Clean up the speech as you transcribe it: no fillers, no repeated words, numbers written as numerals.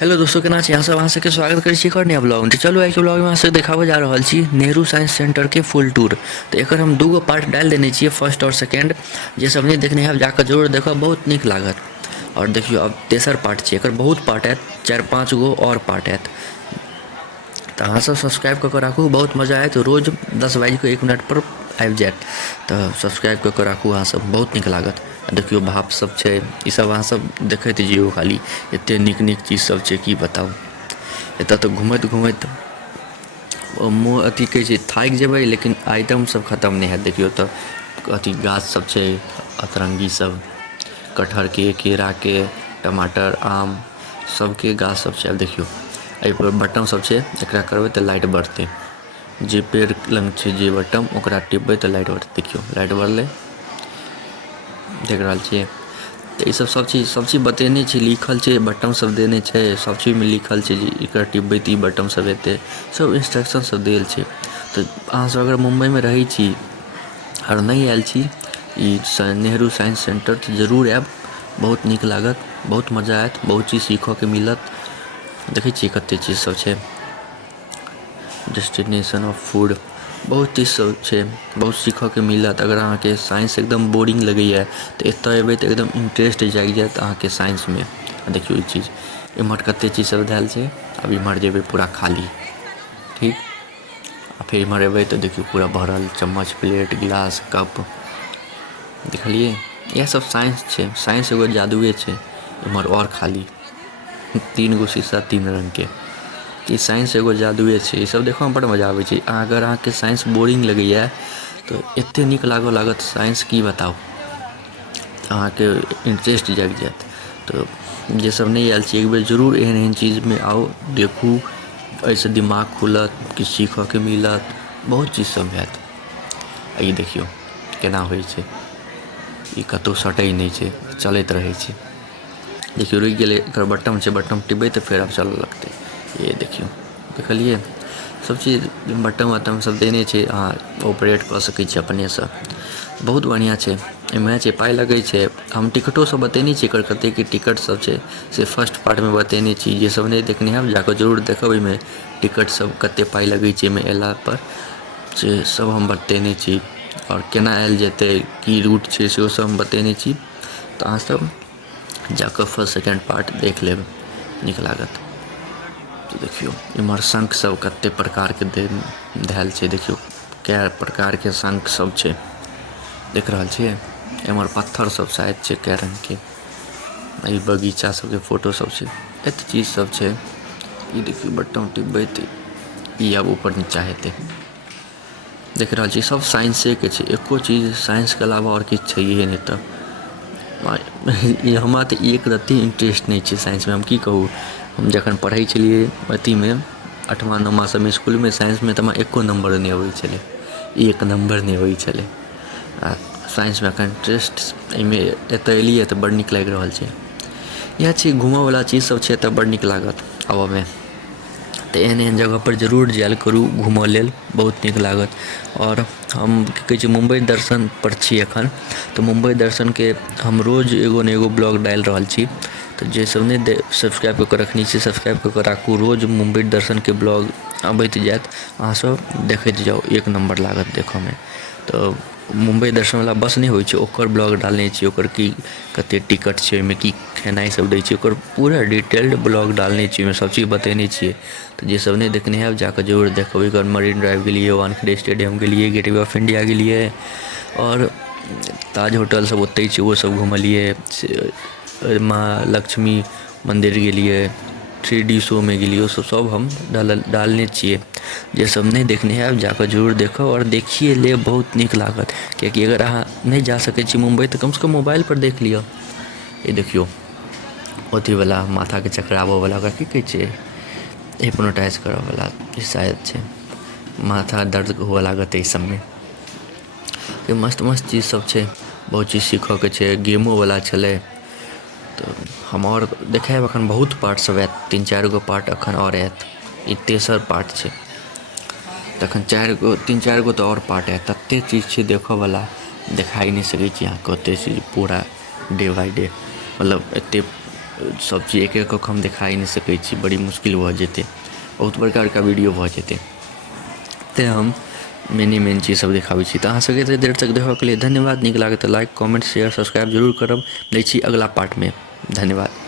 Hello दोस्तों, केना छी अहाँ सब? अहाँ सबके स्वागत करै छी एक और नया ब्लॉग में। तो चलो आइ के ब्लॉग में अहाँ सबके देखाबऽ जा रहल छी नेहरू साइंस सेंटर के फुल टूर। तो एकर हम दूगो पार्ट डालि देने छियै, फर्स्ट और सेकेंड। जे सब नहीं देखने हैं जाकर जरूर देखब, बहुत नीक लागत। और देखियो अब तेसर पार्ट छै, एकर बहुत पार्ट आयत, 4-5 गो और पार्ट आयत। तो अहाँ सब सब्सक्राइब कऽ के राखू, बहुत मजा आयत। रोज 10:01 पर आबि जायत। तो सब्सक्राइब कऽ के राखू अहाँ सब, बहुत नीक लागत। देखियो भाप सब छै, ई सब अहाँ सब देखैत जइयो खाली, एते नीक नीक चीज सब छै की बताउ। एतऽ तऽ घुमैत घुमैत मुँह अथी कहै छै थाकि जेबै, लेकिन आइटम सब खत्म नहीं हैत। देखियो तऽ अथी गाछ सब छै, अतरंगी सब, कटहरके, केराके, टमाटर, आम सबके गाछ सब छै। आब देखियो एहिपर बटन सब छै, एकरा करबै तऽ लाइट बढ़तै। जे पेड़ लग छै जे बटन, ओकरा टिपबै तऽ लाइट बढ़तै। देखियो लाइट बढ़लै, देख रहल छियै। तऽ ई सब चीज बतेने छै, लिखल छै, बटन सब देने छै, सब चीजमे लिखल छै जे एकरा टिपबै तऽ ई बटन सब एतै, सब इंस्ट्रक्शन सब देल छै। तऽ अहाँ सब अगर मुम्बईमे रहै छी और नहीं आयल छी ई नेहरू साइंस सेंटर, तऽ जरूर आयब, बहुत नीक लागत, बहुत मजा आयत, बहुत चीज सीखऽके मिलत। देखै छियै कते चीज सब छै, डेस्टिनेशन ऑफ फूड, बहुत चीज सब छै, बहुत सीखऽके मिलत। अगर अहाँके साइंस एकदम बोरिंग लगैए तऽ एतऽ एबै तऽ एकदम इंटरेस्ट जागि जायत अहाँके साइंसमे। देखियो ई चीज एम्हर कते चीज सब धएल छै, अब इम्हर जेबै पूरा खाली, ठीक। आ फिर इम्हर एबै तऽ देखियो पूरा भरल, चम्मच, प्लेट, गिलास, कप, देखलिए। इएह सब साइंस छै, साइंस एगो जादुए छै। इम्हर और खाली 3 गो शीशा 3 रंगके, ई साइंस एगो जादुए छै। ई सब देखऽमे बड़ मजा आबै छै। अगर अहाँके साइंस बोरिंग लगैए तऽ एते नीक लागत साइंस की बताउ, अहाँके इंटरेस्ट जागि जायत। तो जे सब नहीं आयल छी एक बेर जरूर एहन एहन चीजमे आउ, देखू, एहिसँ दिमाग खुलत, किछु सीखऽके मिलत, बहुत चीज सब हैत। आ ई देखियो केना होइ छै, ई कतौ सटै नहीं छै, चलैत रहै छै। देखियो रुकि गेलै, एकर बटन छै, बटन टिपबै तऽ फेर आब चलऽ लगतै। ये देखियो, देखलिए सब चीज बटन वटन सब देने छै, अहाँ ऑपरेट कऽ सकै छी अपनेसँ, बहुत बढ़िआँ छै। एहिमे छै पाइ लगै छै। हम टिकटो सब बतेने छी, एकर कतेक टिकट सब छै से फर्स्ट पार्टमे बतेने छी। जे सब नहीं देखने हैब जाकऽ जरूर देखब, एहिमे टिकट सब कते पाइ लगै छै एहिमे अयलापर से सब हम बतेने छी। और केना आयल जेतै, की रूट छै, सेहो सब हम बतेने छी। तऽ अहाँ सब जाकऽ फर्स्ट सेकेंड पार्ट देख लेब, नीक लागत। तो देखियो इम्हर शंख सब कते प्रकारके धएल छै, देखियो कए प्रकारके शंख सब छै, देख रहल छियै। एम्हर पत्थर सब शायद छै कए रंगके, ई बगीचा सबके फोटो सब छै, एते चीज सब छै। ई देखियो बटन टिपबै तऽ ई आब ऊपर नीचा हेतै, देख रहल छी। सब साइंसेके छै, एको चीज साइंसके अलावा और किछु छैहे नहि। तऽ हमरा तऽ एक रत्ती इंटरेस्ट नहीं छै साइंसमे, हम की कहू। हम जखन पढ़ै छलियै अथीमे 8वाँ-9वाँ सबमे इसकुलमे, साइंसमे तऽ हमरा एको नम्बर नहीं अबै छलै, 1 नम्बर नहीं अबै छलै। आ साइंसमे एखन इंटरेस्ट एहिमे एतऽ एलियै तऽ बड़ नीक लागि रहल छै। इएह छै, घूमऽवला चीज सब छै तऽ बड़ नीक लागत आबऽमे। तऽ एहन एहन जगहपर जरूर जायल करू घूमऽ लेल, बहुत नीक लागत। और हम की कहै छै, मुम्बई दर्शनपर छी एखन, तऽ मुम्बई दर्शनके हम रोज एगो ने एगो ब्लॉग डालि रहल छी। तऽ जे सब नहीं सब्सक्राइब कऽ के रखने छी, सब्सक्राइब कऽ के राखू। रोज मुम्बई दर्शनके ब्लॉग अबैत जायत, अहाँ सब देखैत जाउ, एक नम्बर लागत देखऽमे। तऽ मुम्बई दर्शनवला बस नहीं होइ छै, ओकर ब्लॉग डालने छी, ओकर की कते टिकट छै, ओहिमे की खेनाइ सब दै छै, ओकर पूरा डिटेल्ड ब्लॉग डालने छी, ओहिमे सब चीज बतेने छियै। तऽ जे सब नहीं देखने हैब जाकऽ जरूर देखबै। एक बार मरीन ड्राइव गेलियै, वानखेड़े स्टेडियम गेलियै, गेटवे ऑफ इंडिया गेलियै, और ताज होटल सब ओतै छै ओहो सब घुमलियै, माँ लक्ष्मी मन्दिर गेलियै, 3D शोमे गेलियै, ओ सब हम डालने छियै। जे सब नहीं देखने हैब जाकऽ जरूर देखब, और देखिए लेब, बहुत नीक लागत। कियाकि अगर अहाँ नहीं जा सकै छी मुम्बई तऽ कमसँ कम मोबाइलपर देख लिअ। ई देखियो अथीवला माथाके चकराबऽवला, ओकरा की कहै छै, हिप्नोटाइज करऽवला शायद छै। माथा दर्द हुअ लागत एहि सबमे। मस्त मस्त चीज सब छै, बहुत चीज सीखऽके छै, गेमोवला छलै। तऽ हम और देखायब, एखन बहुत पार्ट सब आयत, 3-4 गो पार्ट एखन और आयत। ई तेसर पार्ट छै, तखन 3-4 गो तऽ और पार्ट आयत। तते चीज छै देखऽवला, देखाइ नहीं सकै छी अहाँके ओते चीज पूरा डे बाइ डे, मतलब एते सब चीज एक एक हम देखा ही नहीं सकै छी, बड़ी मुश्किल भऽ जेतै, बहुत प्रकारके वीडियो भऽ जेतै, तेँ हम मेन चीज सब देखाबै छी। तऽ अहाँ सबके एते देर तक देखऽके लिए धन्यवाद। नीक लागत तऽ लाइक कमेंट शेयर सब्सक्राइब जरूर करब। दै छी अगला पार्टमे। धन्यवाद।